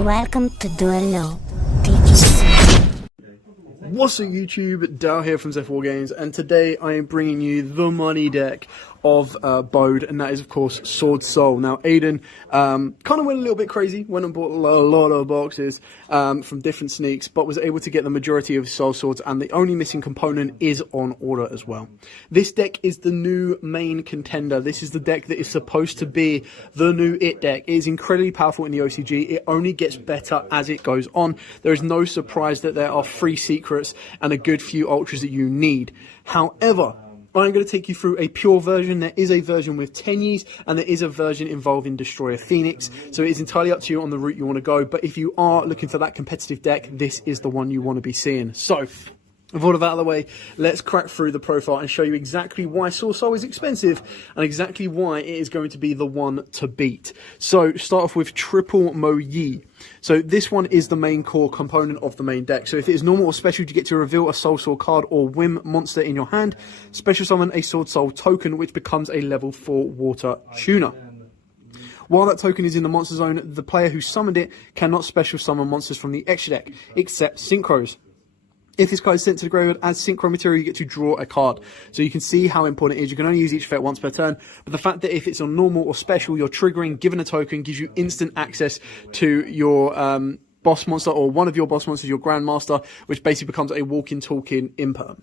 Welcome to DUEL-OH.TGC. What's up YouTube, Dow here from Zeph War Games, and today I am bringing you the money deck of Bode, and that is of course Sword Soul. Now Aiden kind of went a little bit crazy, went and bought a lot of boxes from different sneaks, but was able to get the majority of his Soul Swords, and the only missing component is on order as well. This deck is the new main contender. This is the deck that is supposed to be the new IT deck. It is incredibly powerful in the OCG. It only gets better as it goes on. There is no surprise that there are 3 secrets and a good few ultras that you need. However, I'm going to take you through a pure version. There is a version with Tenyis, and there is a version involving Destroyer Phoenix. So it is entirely up to you on the route you want to go. But if you are looking for that competitive deck, this is the one you want to be seeing. So, with all of that out of the way, let's crack through the profile and show you exactly why Sword Soul is expensive and exactly why it is going to be the one to beat. So, start off with Triple Mo Yi. So this one is the main core component of the main deck. So if it is normal or special, you get to reveal a Soul Soul card or whim monster in your hand. Special summon a Sword Soul token, which becomes a level 4 water tuner. While that token is in the monster zone, the player who summoned it cannot special summon monsters from the extra deck, except Synchros. If this card is sent to the graveyard as synchro material, you get to draw a card. So you can see how important it is. You can only use each effect once per turn. But the fact that if it's on normal or special, you're triggering, given a token, gives you instant access to your boss monster or one of your boss monsters, your Grandmaster, which basically becomes a walking, talking imperm.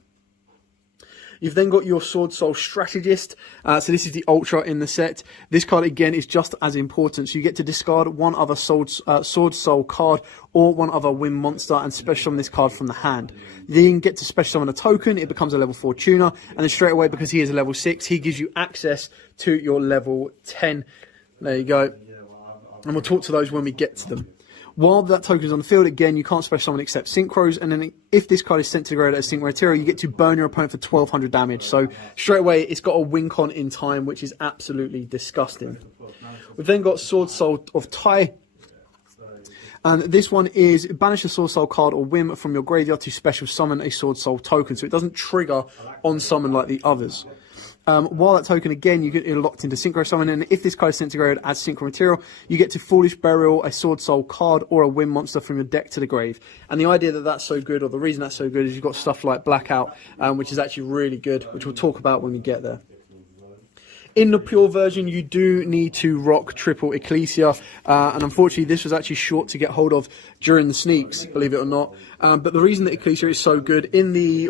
You've then got your Sword Soul Strategist. So this is the Ultra in the set. This card, again, is just as important. So you get to discard one other Sword Soul card or one other whim monster and special summon this card from the hand. You then get to special summon a token. It becomes a level 4 tuner. And then straight away, because he is a level 6, he gives you access to your level 10. There you go. And we'll talk to those when we get to them. While that token is on the field, again, you can't special summon except Synchros, and then if this card is sent to the graveyard as synchro material, you get to burn your opponent for 1200 damage. So straight away, it's got a win con in time, which is absolutely disgusting. We've then got Sword Soul of Tai, and this one is banish a Sword Soul card or whim from your graveyard to special summon a Sword Soul token, so it doesn't trigger on summon like the others. While that token, again, you get locked into Synchro Summon, and if this card is sent to graveyard as Synchro Material, you get to Foolish Burial a Sword Soul card or a whim monster from your deck to the grave. And the idea that that's so good, or the reason that's so good, is you've got stuff like Blackout, which is actually really good, which we'll talk about when we get there. In the pure version, you do need to rock Triple Ecclesia, and unfortunately this was actually short to get hold of during the sneaks, believe it or not. But the reason that Ecclesia is so good, in the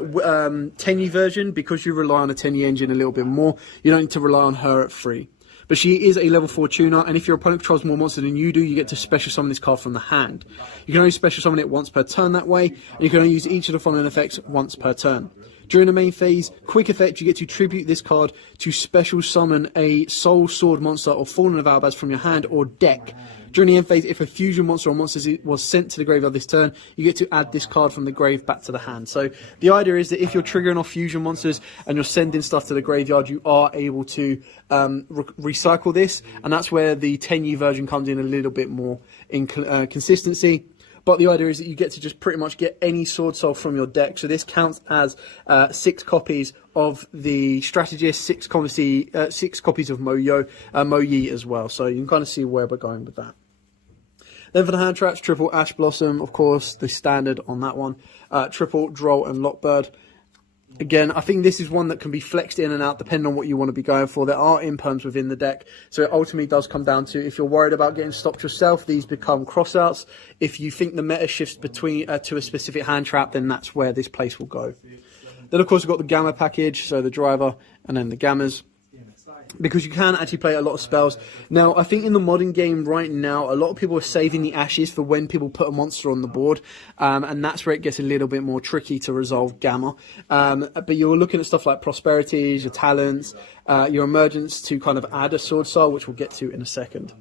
Tenyi version, because you rely on a Tenyi engine a little bit more, you don't need to rely on her at 3. But she is a level 4 tuner, and if your opponent controls more monsters than you do, you get to special summon this card from the hand. You can only special summon it once per turn that way, and you can only use each of the following effects once per turn. During the main phase, quick effect, you get to tribute this card to special summon a Soul Sword monster or Fallen of Albaz from your hand or deck. During the end phase, if a fusion monster or monster was sent to the graveyard this turn, you get to add this card from the grave back to the hand. So the idea is that if you're triggering off fusion monsters and you're sending stuff to the graveyard, you are able to recycle this, and that's where the Tenyi version comes in a little bit more in consistency. But the idea is that you get to just pretty much get any Sword Soul from your deck. So this counts as 6 copies of the Strategist, 6 copies of Mo Yi as well. So you can kind of see where we're going with that. Then for the hand traps, Triple Ash Blossom, of course, the standard on that one. Triple Droll and Lockbird. Again, I think this is one that can be flexed in and out depending on what you want to be going for. There are imperms within the deck, so it ultimately does come down to, if you're worried about getting stopped yourself, these become crossouts. If you think the meta shifts between to a specific hand trap, then that's where this place will go. Then, of course, we've got the Gamma package, so the driver and then the Gammas, because you can actually play a lot of spells. Now, I think in the modern game right now, a lot of people are saving the ashes for when people put a monster on the board, and that's where it gets a little bit more tricky to resolve Gamma. But you're looking at stuff like Prosperities, your Talents, your Emergence to kind of add a Sword Soul, which we'll get to in a second.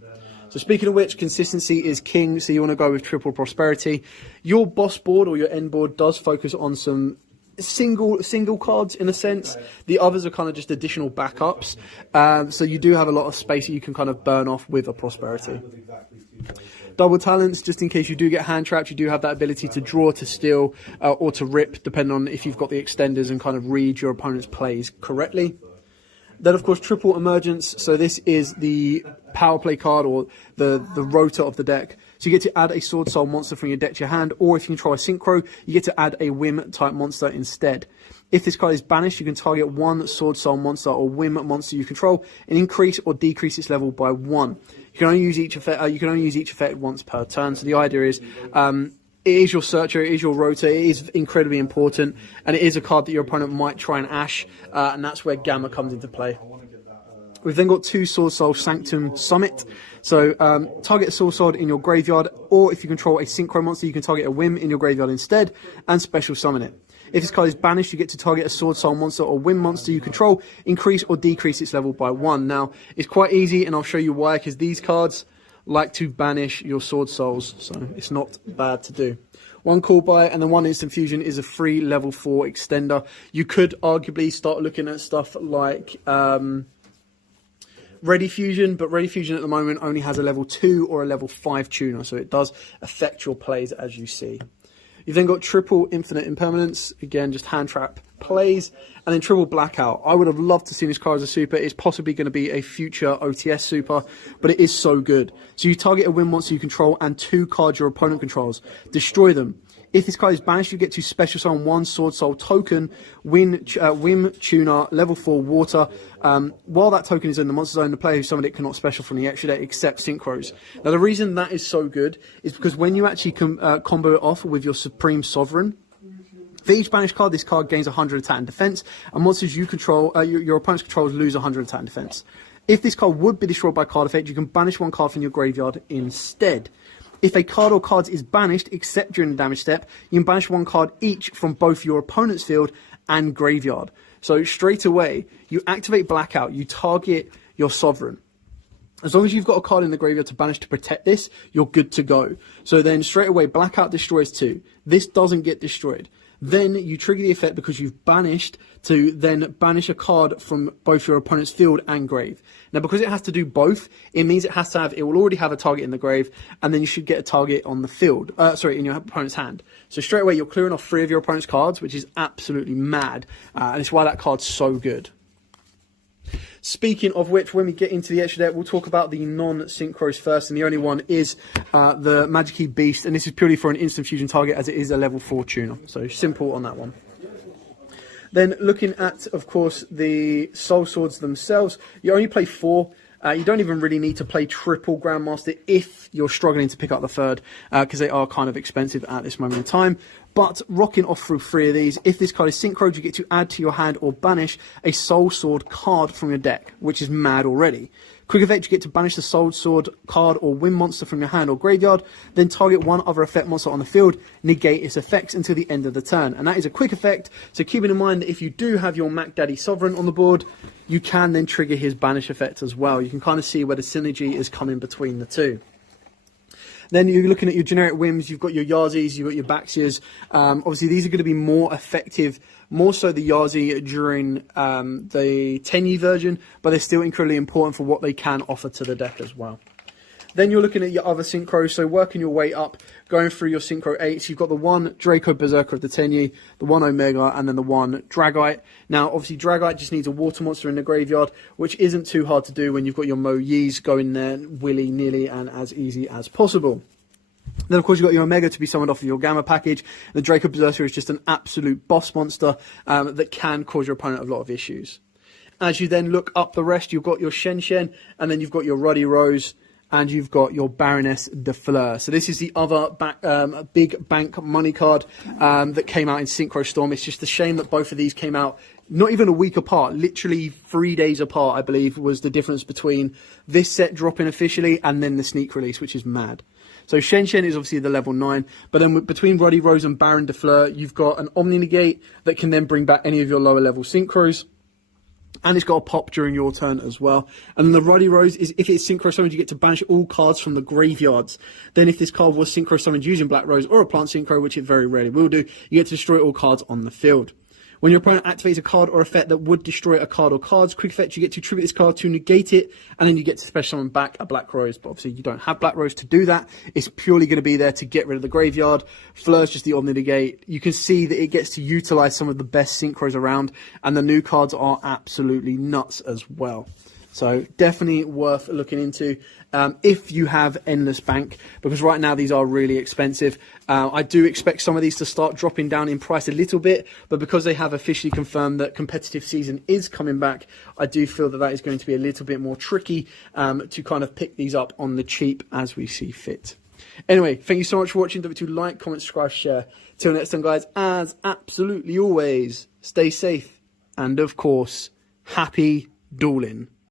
So speaking of which, consistency is king, so you want to go with Triple Prosperity. Your boss board or your end board does focus on some single cards in a sense. The others are kind of just additional backups, so you do have a lot of space that you can kind of burn off with a Prosperity. Double Talents, just in case you do get hand trapped, you do have that ability to draw, to steal, or to rip, depending on if you've got the extenders and kind of read your opponent's plays correctly. Then, of course, Triple Emergence. So this is the power play card, or the rotor of the deck. So you get to add a Sword Soul monster from your deck to your hand, or if you control a Synchro, you get to add a Whim type monster instead. If this card is banished, you can target one Sword Soul monster or Whim monster you control and increase or decrease its level by 1. You can only use each effect. Once per turn. So the idea is, it is your Searcher, it is your Rotor, it is incredibly important, and it is a card that your opponent might try and Ash, and that's where Gamma comes into play. We've then got 2 Sword Soul Sanctum Summit. So target a Sword Soul in your graveyard, or if you control a Synchro monster, you can target a Whim in your graveyard instead, and special summon it. If this card is banished, you get to target a Sword Soul monster or Whim monster you control, increase or decrease its level by 1. Now, it's quite easy, and I'll show you why, because these cards like to banish your Sword Souls, so it's not bad to do. 1 Call By and then 1 Instant Fusion is a free level 4 extender. You could arguably start looking at stuff like Ready Fusion, but Ready Fusion at the moment only has a level 2 or a level 5 tuner, so it does affect your plays as you see. You've then got triple Infinite Impermanence, again just hand trap plays, and then triple Blackout. I would have loved to see this card as a super. It's possibly going to be a future OTS super, but it is so good. So you target a Whim monster you control and 2 cards your opponent controls. Destroy them. If this card is banished, you get to special summon 1 Sword Soul token, Whim Tuner, level 4 water. While that token is in the monster zone, the player who summoned it cannot special from the extra deck except Synchros. Now the reason that is so good is because when you actually combo it off with your Supreme Sovereign, for each banished card, this card gains 100 attack and defense, and monsters you control, your opponent's controllers lose 100 attack and defense. If this card would be destroyed by card effect, you can banish 1 card from your graveyard instead. If a card or cards is banished, except during the damage step, you can banish 1 card each from both your opponent's field and graveyard. So straight away, you activate Blackout, you target your Sovereign. As long as you've got a card in the graveyard to banish to protect this, you're good to go. So then straight away, Blackout destroys 2. This doesn't get destroyed. Then you trigger the effect because you've banished to then banish a card from both your opponent's field and grave. Now, because it has to do both, it means it will already have a target in the grave, and then you should get a target on the field, in your opponent's hand. So straight away, you're clearing off 3 of your opponent's cards, which is absolutely mad, and it's why that card's so good. Speaking of which, when we get into the extra deck, we'll talk about the non-synchros first, and the only one is the Magic Key Beast, and this is purely for an instant fusion target as it is a level 4 tuner. So simple on that one. Then looking at, of course, the Soul Swords themselves, you only play 4. You don't even really need to play triple Grandmaster if you're struggling to pick up the third, because they are kind of expensive at this moment in time. But rocking off through 3 of these, if this card is synchroed, you get to add to your hand or banish a Soul Sword card from your deck, which is mad already. Quick effect, you get to banish the Soul Sword card or Whim monster from your hand or graveyard, then target 1 other effect monster on the field, negate its effects until the end of the turn. And that is a quick effect, so keeping in mind that if you do have your Mac Daddy Sovereign on the board, you can then trigger his banish effect as well. You can kind of see where the synergy is coming between the two. Then you're looking at your generic Whims, you've got your Yazis, you've got your Baxias. Obviously, these are going to be more effective, more so the Yazi during the 10-year version, but they're still incredibly important for what they can offer to the deck as well. Then you're looking at your other synchros, so working your way up, going through your synchro 8s. You've got the 1 Draco Berserker of the 10-year, the 1 Omega, and then the 1 Dragite. Now, obviously, Dragite just needs a water monster in the graveyard, which isn't too hard to do when you've got your Mo Yees going there willy-nilly and as easy as possible. Then, of course, you've got your Omega to be summoned off of your Gamma package. The Draco Berserker is just an absolute boss monster that can cause your opponent a lot of issues. As you then look up the rest, you've got your Shen Shen, and then you've got your Ruddy Rose, and you've got your Baroness de Fleur. So this is the other big bank money card that came out in Synchro Storm. It's just a shame that both of these came out not even a week apart, literally 3 days apart, I believe, was the difference between this set dropping officially and then the sneak release, which is mad. So Shen Shen is obviously the level 9, but then between Ruddy Rose and Baron de Fleur, you've got an Omni Negate that can then bring back any of your lower level synchros. And it's got a pop during your turn as well. And then the Ruddy Rose is, if it's synchro summoned, you get to banish all cards from the graveyards. Then if this card was synchro summoned using Black Rose or a plant synchro, which it very rarely will do, you get to destroy all cards on the field. When your opponent activates a card or effect that would destroy a card or cards, quick effect, you get to tribute this card to negate it, and then you get to special summon back a Black Rose. But obviously you don't have Black Rose to do that. It's purely going to be there to get rid of the graveyard. Fleur's just the Omni Negate. You can see that it gets to utilize some of the best synchros around, and the new cards are absolutely nuts as well. So definitely worth looking into if you have Endless Bank, because right now these are really expensive. I do expect some of these to start dropping down in price a little bit, but because they have officially confirmed that competitive season is coming back, I do feel that that is going to be a little bit more tricky to kind of pick these up on the cheap as we see fit. Anyway, thank you so much for watching. Don't forget to like, comment, subscribe, share. Till next time, guys, as absolutely always, stay safe and, of course, happy dueling.